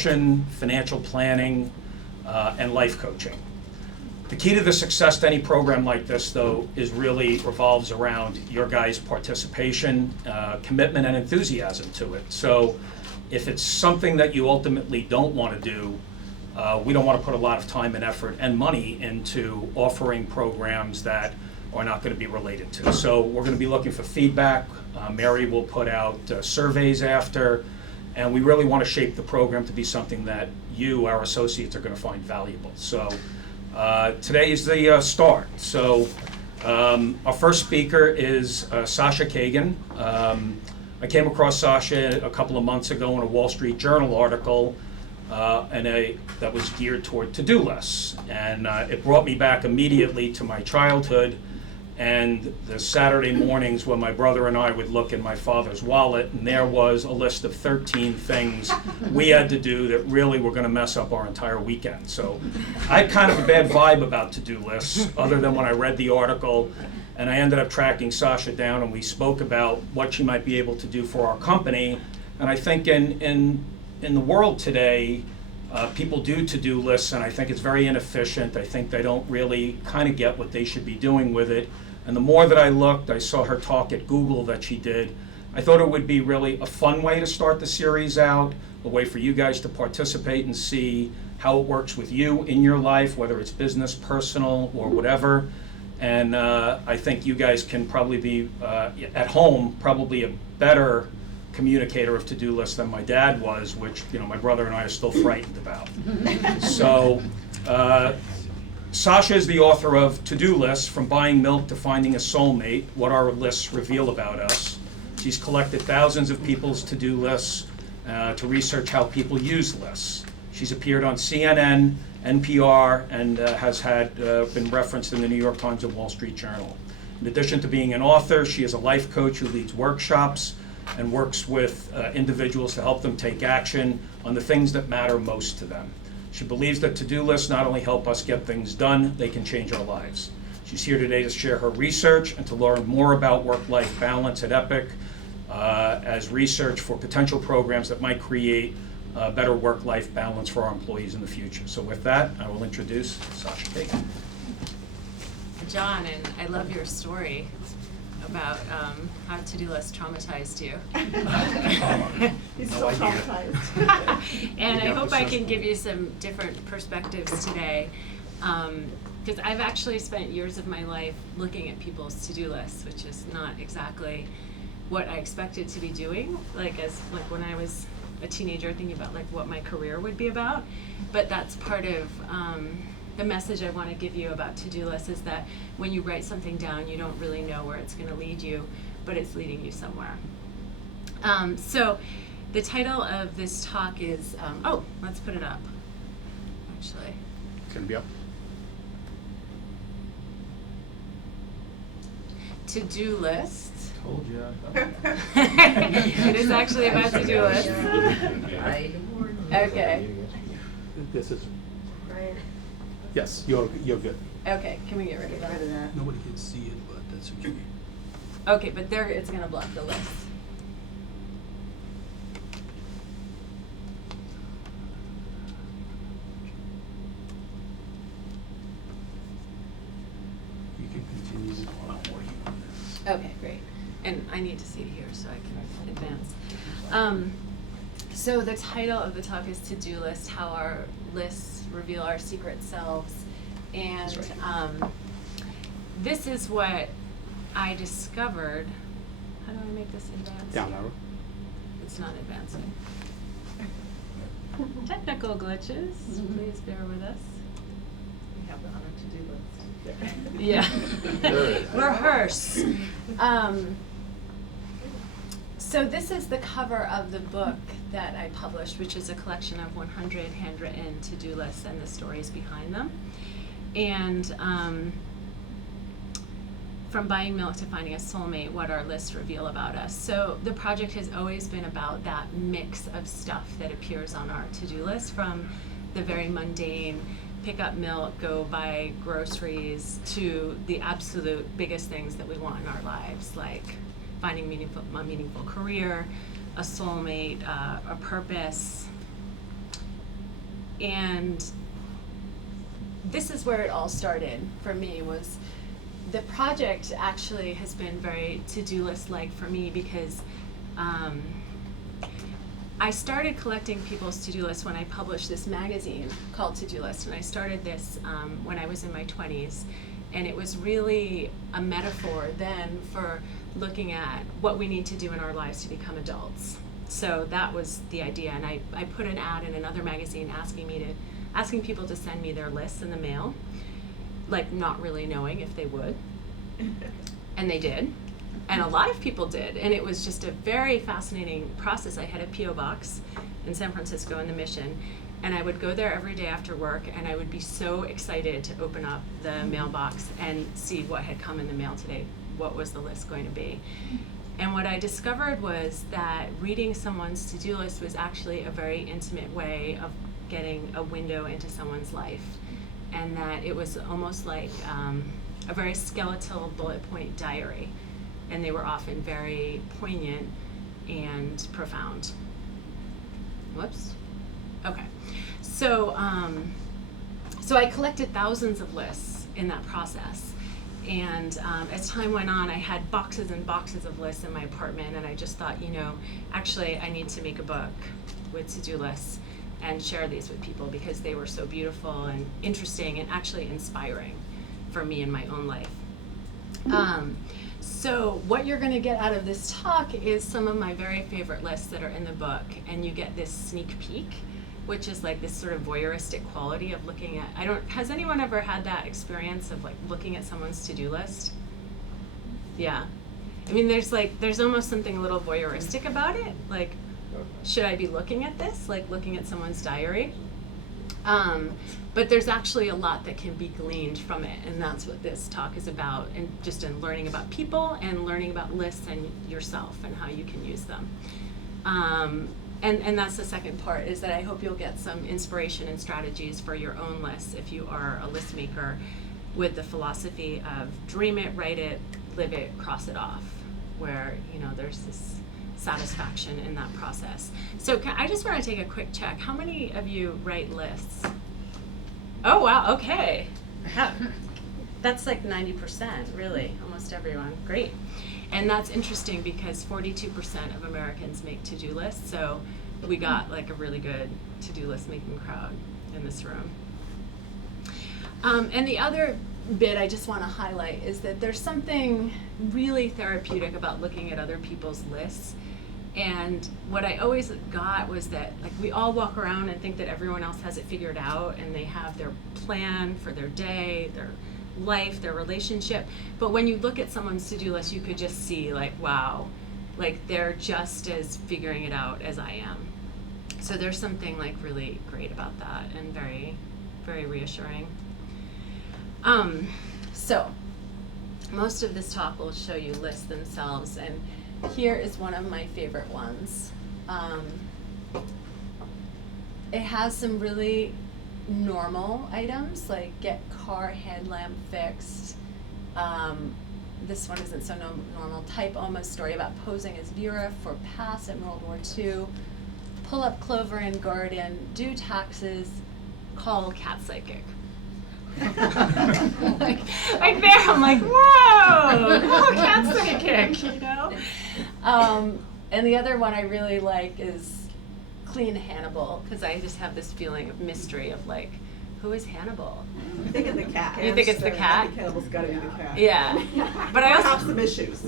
financial planning, and life coaching. The key to the success to any program like this, though, is really revolves around your guys' participation, commitment, and enthusiasm to it. So if it's something that you ultimately don't want to do, we don't want to put a lot of time and effort and money into offering programs that are not going to be related to. So we're going to be looking for feedback. Mary will put out surveys after, and we really want to shape the program to be something that you, our associates, are going to find valuable. So today is the start. So our first speaker is Sasha Cagen. I came across Sasha a couple of months ago in a Wall Street Journal article that was geared toward to-do lists. And it brought me back immediately to my childhood and the Saturday mornings when my brother and I would look in my father's wallet, and there was a list of 13 things we had to do that really were going to mess up our entire weekend. So I had kind of a bad vibe about to-do lists, other than when I read the article, and I ended up tracking Sasha down, and we spoke about what she might be able to do for our company. And I think in the world today, people do to-do lists, and I think it's very inefficient. I think they don't really kind of get what they should be doing with it. And the more that I looked, I saw her talk at Google that she did. I thought it would be really a fun way to start the series out, a way for you guys to participate and see how it works with you in your life, whether it's business, personal, or whatever. And I think you guys can probably be, at home, probably a better communicator of to-do lists than my dad was, which my brother and I are still frightened about. So Sasha is the author of To-Do Lists, From Buying Milk to Finding a Soulmate, What Our Lists Reveal About Us. She's collected thousands of people's to-do lists to research how people use lists. She's appeared on CNN, NPR, and has been referenced in the New York Times and Wall Street Journal. In addition to being an author, she is a life coach who leads workshops and works with individuals to help them take action on the things that matter most to them. She believes that to-do lists not only help us get things done, they can change our lives. She's here today to share her research and to learn more about work-life balance at Epic as research for potential programs that might create better work-life balance for our employees in the future. So with that, I will introduce Sasha Cagen. John, and I love your story about how to-do list traumatized you. He's so traumatized. And I hope I can give you some different perspectives today. Because I've actually spent years of my life looking at people's to-do lists, which is not exactly what I expected to be doing, like when I was a teenager, thinking about what my career would be about. But that's part of the message I want to give you about to-do lists is that when you write something down, you don't really know where it's going to lead you, but it's leading you somewhere. So the title of this talk is, let's put it up, actually. Can it be up? To-do lists. Told you. It is actually about to-do lists. Okay. This is, Right. yes, you're good. Okay, can we get rid of Get rid of that? that. Nobody can see it, but that's okay. Okay, but it's going to block the list. You can continue while I'm working on this. Okay, great. And I need to see it here so I can advance. So the title of the talk is To-Do List, How Our Lists Reveal Our Secret Selves. And this is what I discovered. How do I make this advance? Down arrow. It's not advancing. Technical glitches. Please bear with us. We have that on our to-do list. Yeah. Rehearse. So this is the cover of the book that I published, which is a collection of 100 handwritten to-do lists and the stories behind them. And from buying milk to finding a soulmate, what our lists reveal about us. So the project has always been about that mix of stuff that appears on our to-do list, from the very mundane, pick up milk, go buy groceries, to the absolute biggest things that we want in our lives, like finding a meaningful career, a soulmate, a purpose, And this is where it all started for me. Was the project actually has been very to-do list-like for me, because I started collecting people's to-do lists when I published this magazine called To-Do List, and I started this when I was in my 20s, and it was really a metaphor then for looking at what we need to do in our lives to become adults. So that was the idea, and I put an ad in another magazine asking people to send me their lists in the mail, like not really knowing if they would, and they did. And a lot of people did, and it was just a very fascinating process. I had a P.O. box in San Francisco in the Mission, and I would go there every day after work, and I would be so excited to open up the mailbox and see what had come in the mail today, what was the list going to be. And what I discovered was that reading someone's to-do list was actually a very intimate way of getting a window into someone's life, and that it was almost like a very skeletal bullet point diary. And they were often very poignant and profound. Whoops. Okay. So I collected thousands of lists in that process. And as time went on, I had boxes and boxes of lists in my apartment, and I just thought, actually I need to make a book with to-do lists and share these with people, because they were so beautiful and interesting and actually inspiring for me in my own life. So what you're going to get out of this talk is some of my very favorite lists that are in the book, and you get this sneak peek, which is like this sort of voyeuristic quality of looking at, has anyone ever had that experience of like looking at someone's to-do list? Yeah. I mean, there's almost something a little voyeuristic about it. Like, should I be looking at this? Like looking at someone's diary? But there's actually a lot that can be gleaned from it, and that's what this talk is about, and just in learning about people and learning about lists and yourself and how you can use them. And that's the second part, is that I hope you'll get some inspiration and strategies for your own lists if you are a list maker, with the philosophy of dream it, write it, live it, cross it off, where there's this satisfaction in that process. So I just want to take a quick check. How many of you write lists? Oh wow, okay. That's like 90%, really, almost everyone. Great. And that's interesting, because 42% of Americans make to-do lists, so we got like a really good to-do list making crowd in this room. And the other bit I just want to highlight is that there's something really therapeutic about looking at other people's lists. And what I always got was that, like, we all walk around and think that everyone else has it figured out, and they have their plan for their day, their life, their relationship. But when you look at someone's to-do list, you could just see, like, wow, like they're just as figuring it out as I am. So there's something like really great about that, and very, very reassuring. So most of this talk will show you lists themselves, and here is one of my favorite ones. It has some really normal items, like get car headlamp fixed. This one isn't so normal. Type almost story about posing as Vera for pass in World War II. Pull up clover in garden. Do taxes. Call cat psychic. like there, I'm like, whoa, call cat psychic, And the other one I really like is clean Hannibal, because I just have this feeling of mystery of like, who is Hannibal? I think it's the cat. You think it's the cat? I think Hannibal's gotta be the cat. Yeah. But I also have some issues.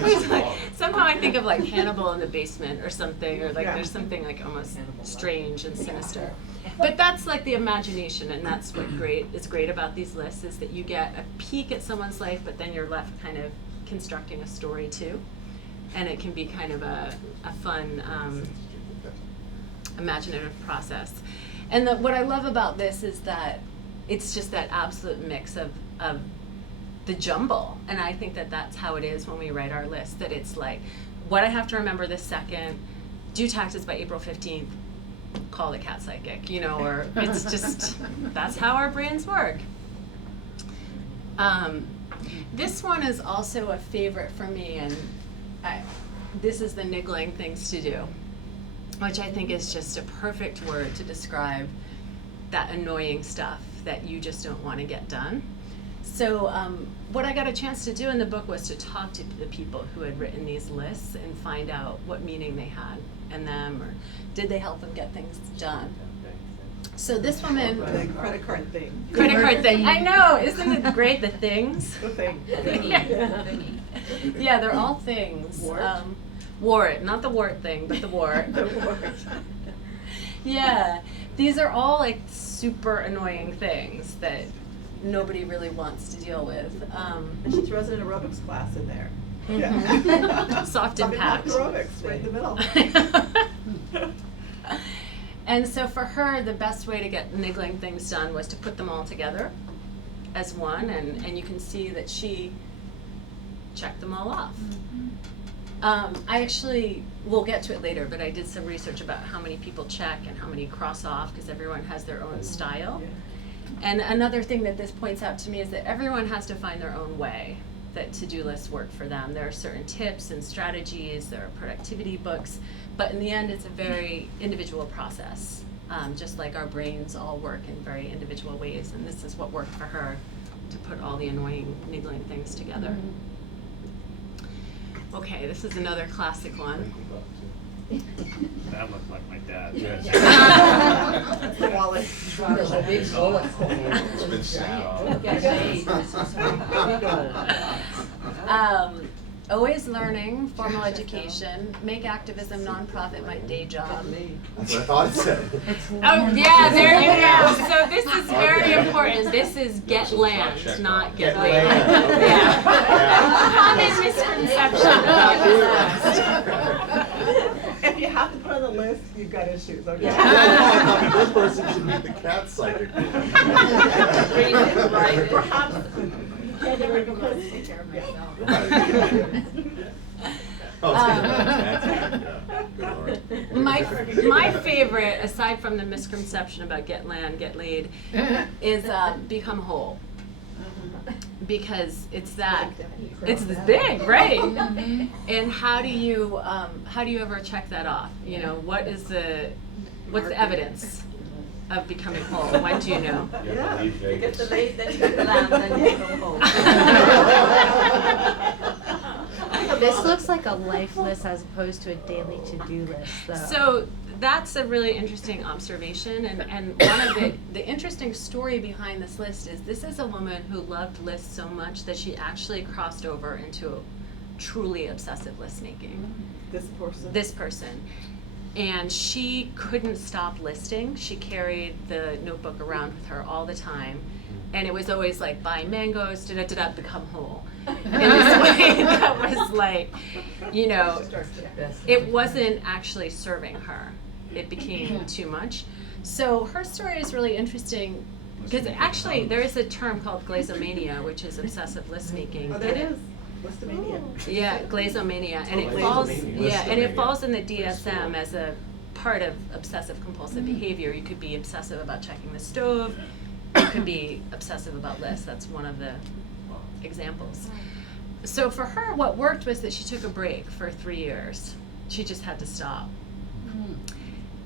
It's like, somehow I think of like Hannibal in the basement or something, or like there's something like almost strange and sinister. But that's like the imagination, and that's what is great about these lists, is that you get a peek at someone's life, but then you're left kind of constructing a story too. And it can be kind of a fun imaginative process. And what I love about this is that it's just that absolute mix of the jumble. And I think that that's how it is when we write our list, that it's like, what I have to remember this second, do taxes by April 15th, call the cat psychic, or it's just, that's how our brains work. This one is also a favorite for me, and this is the Niggling things to do. which I think is just a perfect word to describe that annoying stuff that you just don't want to get done. So what I got a chance to do in the book was to talk to the people who had written these lists and find out what meaning they had in them, or did they help them get things done. So this woman, The credit card thing. credit card thing. I know, isn't it great? The things. The thing. Yeah. Yeah, they're all things. Wart? Wart, not the wart thing, but the wart. The wart. Yeah, these are all like super annoying things that nobody really wants to deal with. And she throws an aerobics class in there. Mhm. Soft Something like impact. aerobics, right in the middle. And so for her, the best way to get niggling things done was to put them all together as one, and you can see that she checked them all off. I actually, we'll get to it later, but I did some research about how many people check and how many cross off, because everyone has their own style. And another thing that this points out to me is that everyone has to find their own way that to-do lists work for them. There are certain tips and strategies, there are productivity books, but in the end it's a very individual process, just like our brains all work in very individual ways, and this is what worked for her to put all the annoying niggling things together. Okay, this is another classic one. That looked like my dad. That's the wallet. It's been sat on. Always learning, formal education, make activism nonprofit my day job. That's what I thought it said. Oh, yeah, there you go. So this is very important. This is get land, not get laid. Yeah. Common misconception about this. If you have to put on the list, you've got issues, okay? This person should meet the cat psychic. Perhaps. My favorite, aside from the misconception about get land, get laid, is become whole. Because it's big, right? And how do you ever check that off? You know, what's the evidence of becoming whole? When do you know? Yeah. You get the lead, then you get the land, then you go home. This looks like a life list as opposed to a daily to-do list, though. So that's a really interesting observation, and one of the interesting story behind this list is this is a woman who loved lists so much that she actually crossed over into truly obsessive list making. This person. And she couldn't stop listing. She carried the notebook around with her all the time. And it was always like, buy mangoes, da-da-da-da, become whole. In this way, that was like, you know, it wasn't actually serving her. It became too much. So her story is really interesting because actually there is a term called glazomania, which is obsessive list making. Oh, there it is. Listomania. Yeah, glazomania, and it falls. Yeah, and it falls in the DSM as a part of obsessive compulsive behavior. You could be obsessive about checking the stove. You could be obsessive about lists. That's one of the examples. So for her, what worked was that she took a break for 3 years. She just had to stop,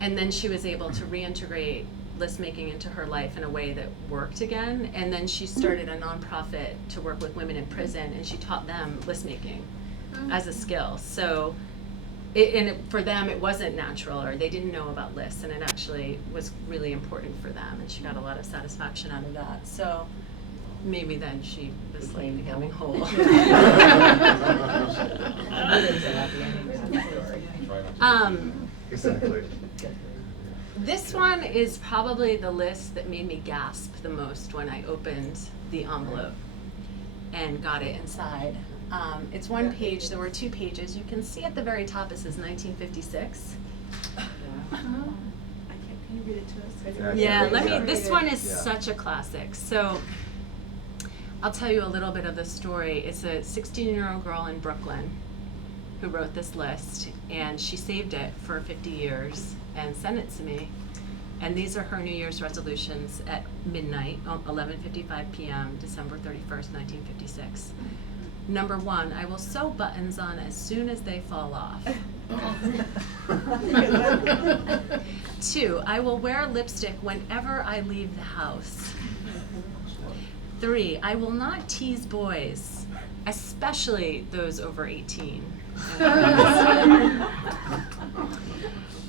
and then she was able to reintegrate list making into her life in a way that worked again, and then she started a nonprofit to work with women in prison, and she taught them list making as a skill. So for them it wasn't natural, or they didn't know about lists, and it actually was really important for them, and she got a lot of satisfaction out of that. So maybe then she was like becoming whole. Exactly. This one is probably the list that made me gasp the most when I opened the envelope and got it inside. It's one page. There were 2 pages. You can see at the very top it says 1956. Can you read it to us? Yeah, this one is Yeah. such a classic. So I'll tell you a little bit of the story. It's a 16-year-old girl in Brooklyn who wrote this list, and she saved it for 50 years and sent it to me. And these are her New Year's resolutions at midnight, 11:55 p.m., December 31st, 1956. Number 1, I will sew buttons on as soon as they fall off. 2, I will wear lipstick whenever I leave the house. 3, I will not tease boys, especially those over 18.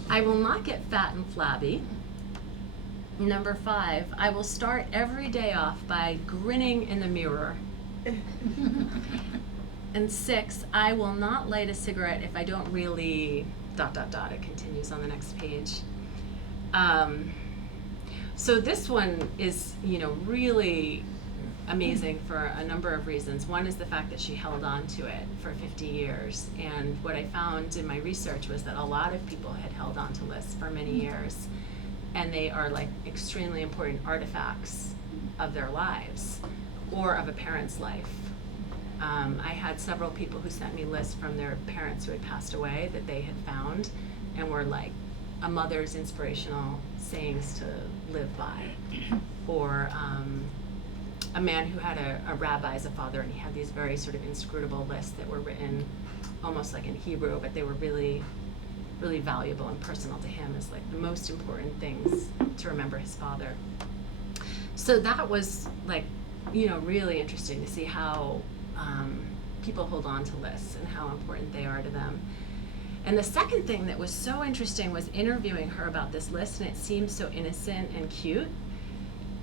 I will not get fat and flabby. Number 5, I will start every day off by grinning in the mirror. And 6, I will not light a cigarette if I don't really ... It continues on the next page. So this one is, really amazing for a number of reasons. One is the fact that she held on to it for 50 years. And what I found in my research was that a lot of people had held on to lists for many years. And they are like extremely important artifacts of their lives or of a parent's life. I had several people who sent me lists from their parents who had passed away that they had found and were like a mother's inspirational sayings to live by. Or a man who had a rabbi as a father, and he had these very sort of inscrutable lists that were written almost like in Hebrew, but they were really, really valuable and personal to him as like the most important things to remember his father. So that was like, really interesting to see how people hold on to lists and how important they are to them. And the second thing that was so interesting was interviewing her about this list, and it seemed so innocent and cute.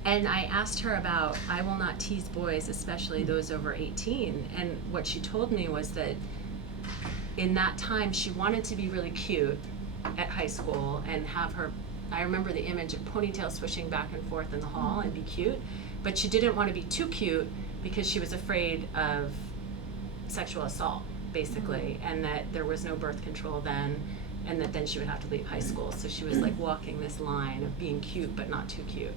And I asked her about, I will not tease boys, especially those over 18. And what she told me was that in that time, she wanted to be really cute at high school and have her, I remember the image of ponytail swishing back and forth in the hall and be cute. But she didn't want to be too cute because she was afraid of sexual assault, basically, and that there was no birth control then, and that then she would have to leave high school. So she was like walking this line of being cute but not too cute.